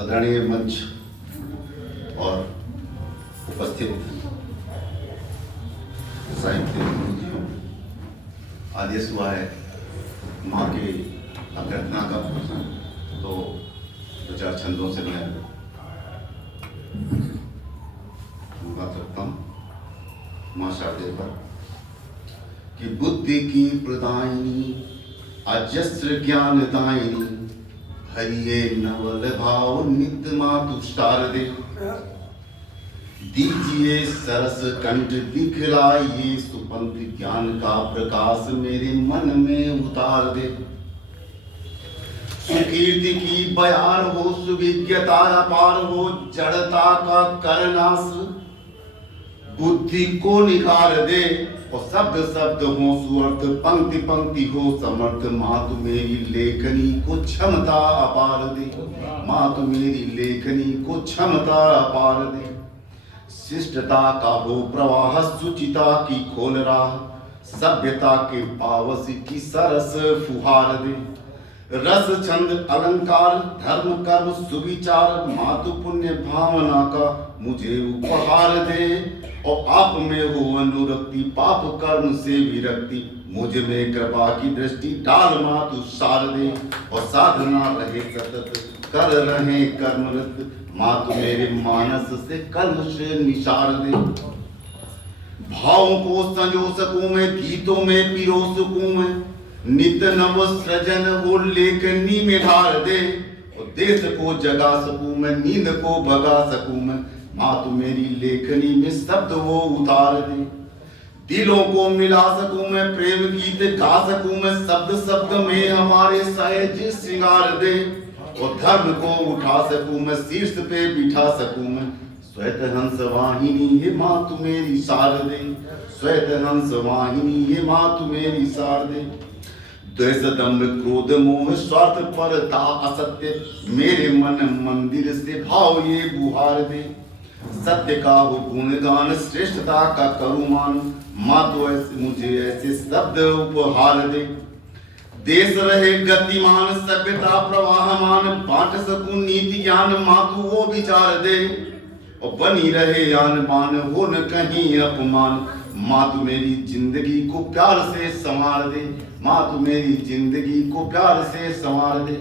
आदरणीय मंच और उपस्थित साहित्य विभूतियों, आदेश हुआ है माँ की अभ्यर्थना का, तो दो चार छंदों से मैं बात करता हूँ माँ शारदे पर कि बुद्धि की प्रदायिनी अजस्र ज्ञान दायिनी हरिये नवल भाव नित्य मातु शारदे, दीजिए सरस कंठ दिखलाइए सुपंथ ज्ञान का प्रकाश मेरे मन में उतार दे। सुकीर्ति की बयार हो, सुविज्ञता अपार हो, जड़ता का करनाश बुद्धि को निखार दे, और शब्द शब्द हो सुअर्थ, पंक्ति पंक्ति हो समर्थ। मातु मेरी लेखनी को क्षमता अपार दे, मातु मेरी लेखनी को क्षमता अपार दे। शिष्टता का हो प्रवाह, सुचिता की खोल राह, सभ्यता के पावस की सरस फुहार दे। रस छंद अलंकार धर्म कर्म सुविचार, मातु पुण्य भावना का मुझे उपहार दे। और आप में हो अनुरक्ति, पाप कर्म से विरक्ति, मुझ में कृपा की दृष्टि डाल मातु शारदे। और साधना रहे सतत कर रहे कर्मरत, मातु मेरे मानस से कलुष निसार दे। भावों को संजो सकूं मैं, गीतों में पिरो सकूं मैं, नित नव सृजन हो लेखनी में ढाल दे। और देश को जगा सकूं मैं, नींद को भगा सकूं मैं, मातु मेरी लेखनी में शब्द वो उतार दे। दिलों को मिला सकूं मैं, प्रेम गीत गा सकूं मैं, शब्द शब्द में हमारे सहज श्रृंगार दे। और धर्म को उठा सकूं मैं, शीर्ष पे बिठा सकूं मैं, श्वेत हंस वाहिनी हे मातु मेरी शारदे, श्वेत हंस वाहिनी हे मातु मेरी शारदे। द्वेष दंभ क्रोध मोह स्वार्थ परता असत्य, मेरे मन मंदिर से भाव ये बुहार दे। सत्य का हो गुणगान, श्रेष्ठता का करुमान, मातु ऐसे मुझे ऐसे शब्द उपहार दे। देश रहे गतिमान, सभ्यता प्रवाहमान, बांट सकूं नीति ज्ञान, मातु वो विचार दे। और बनी रहे आन बान, हो न कहीं अपमान, मातु मेरी जिंदगी को प्यार से संवार दे, मातु मेरी जिंदगी को प्यार से संवार दे।